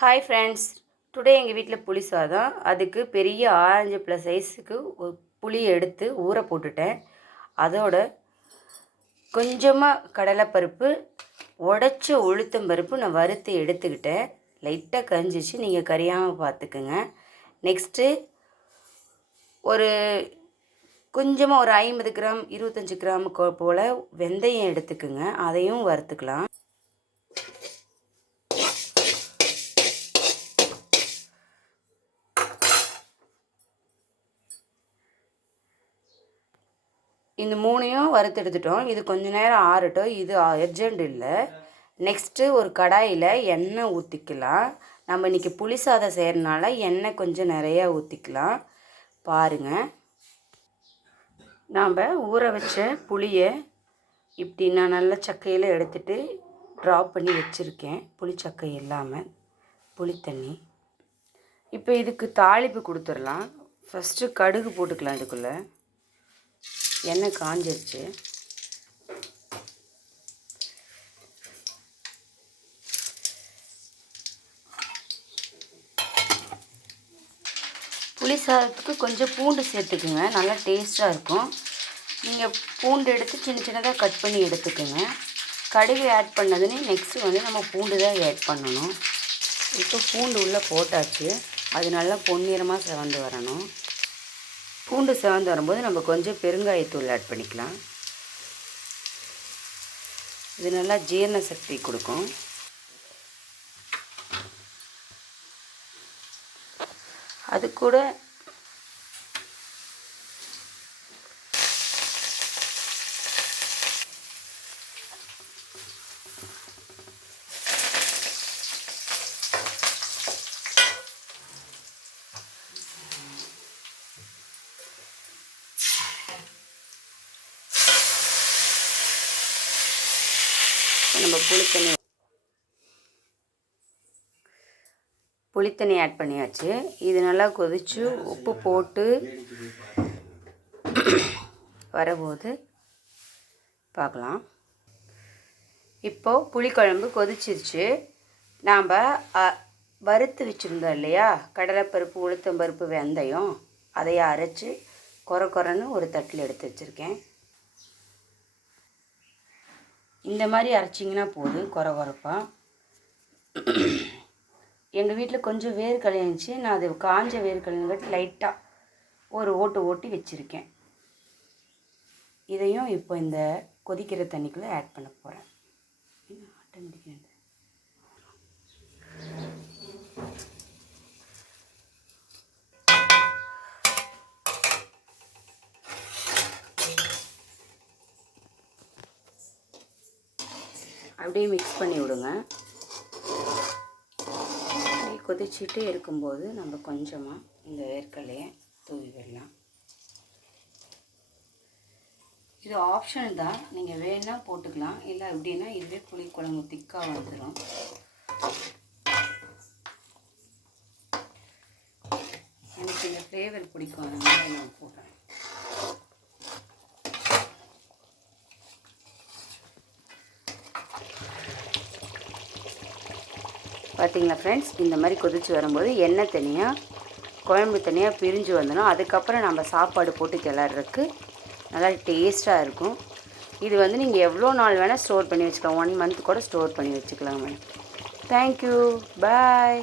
Hi friends, today எங்கள் வீட்டில் புளி சாதம். அதுக்கு பெரிய ஆரஞ்சு ப்ளஸ் சைஸுக்கு புளி எடுத்து ஊற போட்டுட்டேன். அதோட கொஞ்சமாக கடலைப்பருப்பு, உடச்ச உளுத்தம்பருப்பு நான் வறுத்து எடுத்துக்கிட்டேன். லைட்டாக கரிஞ்சிச்சு, நீங்கள் கரியாமல் பார்த்துக்குங்க. நெக்ஸ்ட்டு ஒரு கொஞ்சமாக ஒரு 50 கிராம் 25 கிராம் போல் வெந்தயம் எடுத்துக்குங்க. அதையும் வறுத்துக்கலாம். இந்த மூணையும் வறுத்து எடுத்துட்டோம். இது கொஞ்ச நேரம் ஆறட்டும். இது அர்ஜெண்ட் இல்லை. நெக்ஸ்ட்டு ஒரு கடாயில் எண்ணெய் ஊற்றிக்கலாம். நம்ம இன்றைக்கி புளி சாதம் செய்கிறனால எண்ணெய் கொஞ்சம் நிறையா ஊற்றிக்கலாம். பாருங்கள், நாம் ஊற வச்ச புளியை இப்படி நான் நல்ல சக்கையில் எடுத்துகிட்டு ட்ராப் பண்ணி வச்சுருக்கேன். புளிச்சக்கை இல்லாமல் புளி தண்ணி. இப்போ இதுக்கு தாளிப்பு கொடுத்துடலாம். ஃபஸ்ட்டு கடுகு போட்டுக்கலாம். இதுக்குள்ளே எண்ணெய் காஞ்சிருச்சு. புளி சாதத்துக்கு கொஞ்சம் பூண்டு சேர்த்துக்குங்க, நல்லா டேஸ்ட்டாக இருக்கும். நீங்கள் பூண்டு எடுத்து சின்ன சின்னதாக கட் பண்ணி எடுத்துக்கோங்க. கடுகு ஆட் பண்ணதுன்னு நெக்ஸ்ட்டு வந்து நம்ம பூண்டு தான் ஆட் பண்ணணும். இப்போ பூண்டு உள்ளே போட்டாச்சு. அது நல்லா பொன்னிறமாக செவந்து வரணும். பூண்டு செவந்து வரும்போது நம்ம கொஞ்சம் பெருங்காயத்தூள் ஆட் பண்ணிக்கலாம். இது நல்லா ஜீரண சக்தி கொடுக்கும். அது கூட நம்ம புளித்தண்ணி ஆட் பண்ணியாச்சு. இது நல்லா கொதித்து உப்பு போட்டு வரபோது பார்க்கலாம். இப்போது புளிக்குழம்பு கொதிச்சிருச்சு. நாம் வறுத்து வச்சுருந்தோம் இல்லையா, கடலைப்பருப்பு, உளுத்தம்பருப்பு, வெந்தயம், அதையை அரைச்சி கொரன்னு ஒரு தட்டில் எடுத்து வச்சுருக்கேன். இந்த மாதிரி அரைச்சிங்கன்னா போதும், கொரப்பாக. எங்கள் வீட்டில் கொஞ்சம் வேர்க்கடலை இருந்துச்சு. நான் அது காஞ்ச வேர்க்கடலைங்காட்டி லைட்டாக ஒரு ஓட்டி வச்சுருக்கேன். இதையும் இப்போ இந்த கொதிக்கிற தண்ணிக்குள்ளே ஆட் பண்ண போகிறேன். ஆட்டோமேட்டிக்காக அப்படியே மிக்ஸ் பண்ணி விடுங்க. கொதிச்சுட்டே இருக்கும்போது நம்ம கொஞ்சமாக இந்த வேர்க்கடலையை தூவி விடலாம். இது ஆப்ஷன் தான், நீங்கள் வேணால் போட்டுக்கலாம். இல்லை அப்படின்னா இதுவே புளிக்குழம்பு திக்காக வந்துடும். எனக்கு இந்த ஃப்ளேவர் பிடிக்கும், அதனால நான் போடுறேன். பார்த்தீங்களா ஃப்ரெண்ட்ஸ், இந்த மாதிரி கொதித்து வரும்போது எண்ணெய் தனியாக குழம்பு தனியாக பிரிஞ்சு வந்துடும். அதுக்கப்புறம் நம்ம சாப்பாடு போட்டு கிளறதுக்கு நல்லா டேஸ்ட்டாக இருக்கும். இது வந்து நீங்கள் எவ்வளோ நாள் வேணால் ஸ்டோர் பண்ணி வச்சுக்கலாம். 1 மந்த் கூட ஸ்டோர் பண்ணி வச்சுக்கலாம் மேடம். தேங்க்யூ, பாய்.